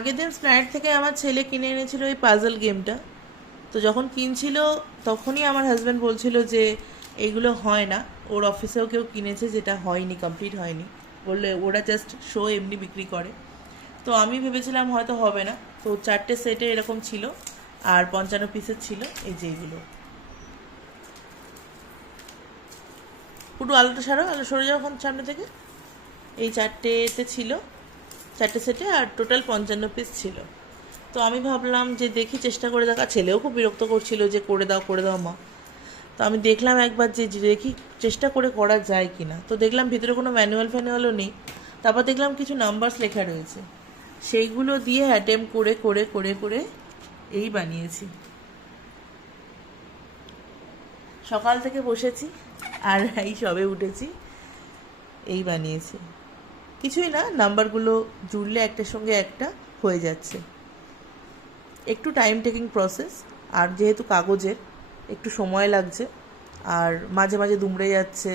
আগের দিন স্ন্যাট থেকে আমার ছেলে কিনে এনেছিল এই পাজল গেমটা। তো যখন কিনছিল তখনই আমার হাজব্যান্ড বলছিল যে এইগুলো হয় না, ওর অফিসেও কেউ কিনেছে যেটা হয়নি, কমপ্লিট হয়নি, বললে ওরা জাস্ট শো এমনি বিক্রি করে। তো আমি ভেবেছিলাম হয়তো হবে না। তো 4টে সেটে এরকম ছিল আর 55 পিসের ছিল এই যে এইগুলো। পুরো আলোটা সারো, আলো সরে যাও এখন সামনে থেকে। এই 4টেতে ছিল, 4টে সেটে, আর টোটাল 55 পিস ছিল। তো আমি ভাবলাম যে দেখি, চেষ্টা করে দেখা। ছেলেও খুব বিরক্ত করছিল যে করে দাও মা। তো আমি দেখলাম একবার যে দেখি চেষ্টা করে করা যায় কি না। তো দেখলাম ভিতরে কোনো ম্যানুয়ালও নেই। তারপর দেখলাম কিছু নাম্বারস লেখা রয়েছে, সেইগুলো দিয়ে অ্যাটেম্প করে করে করে করে এই বানিয়েছি। সকাল থেকে বসেছি আর এই সবে উঠেছি, এই বানিয়েছি। কিছুই না, নাম্বারগুলো জুড়লে একটার সঙ্গে একটা হয়ে যাচ্ছে। একটু টাইম টেকিং প্রসেস, আর যেহেতু কাগজের একটু সময় লাগছে আর মাঝে মাঝে দুমড়ে যাচ্ছে,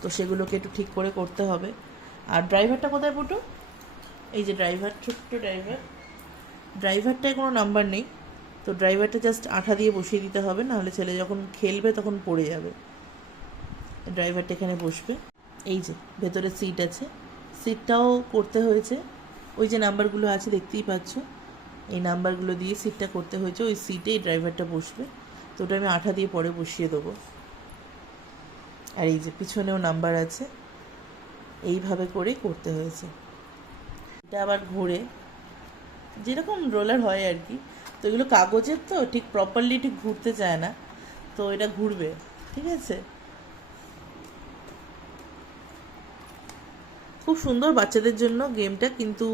তো সেগুলোকে একটু ঠিক করে করতে হবে। আর ড্রাইভারটা কোথায় পুটু? এই যে ড্রাইভার, ছোট্ট ড্রাইভারটায় কোনো নাম্বার নেই। তো ড্রাইভারটা জাস্ট আঠা দিয়ে বসিয়ে দিতে হবে, নাহলে ছেলে যখন খেলবে তখন পড়ে যাবে। ড্রাইভারটা এখানে বসবে। এই যে ভেতরে সিট আছে, সিটটাও করতে হয়েছে। ওই যে নাম্বারগুলো আছে দেখতেই পাচ্ছ, এই নাম্বারগুলো দিয়ে সিটটা করতে হয়েছে। ওই সিটেই ড্রাইভারটা বসবে। তো ওটা আমি আঠা দিয়ে পরে বসিয়ে দেবো। আর এই যে পিছনেও নাম্বার আছে, এইভাবে করেই করতে হয়েছে। এটা আবার ঘুরে যেরকম রোলার হয় আর কি। তো এগুলো কাগজের, তো ঠিক প্রপারলি ঠিক ঘুরতে চায় না, তো এটা ঘুরবে, ঠিক আছে। খুব সুন্দর বাচ্চাদের জন্য গেমটা, কিন্তু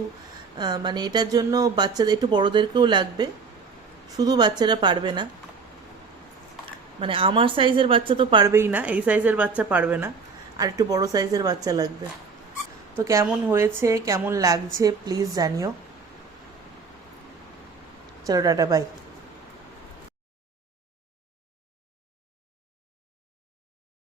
মানে এটার জন্য বাচ্চাদের একটু বড়োদেরকেও লাগবে, শুধু বাচ্চারা পারবে না। মানে আমার সাইজের বাচ্চা তো পারবেই না, এই সাইজের বাচ্চা পারবে না, আর একটু বড় সাইজের বাচ্চা লাগবে। তো কেমন হয়েছে, কেমন লাগছে প্লিজ জানিও। চলো টাটা, বাই।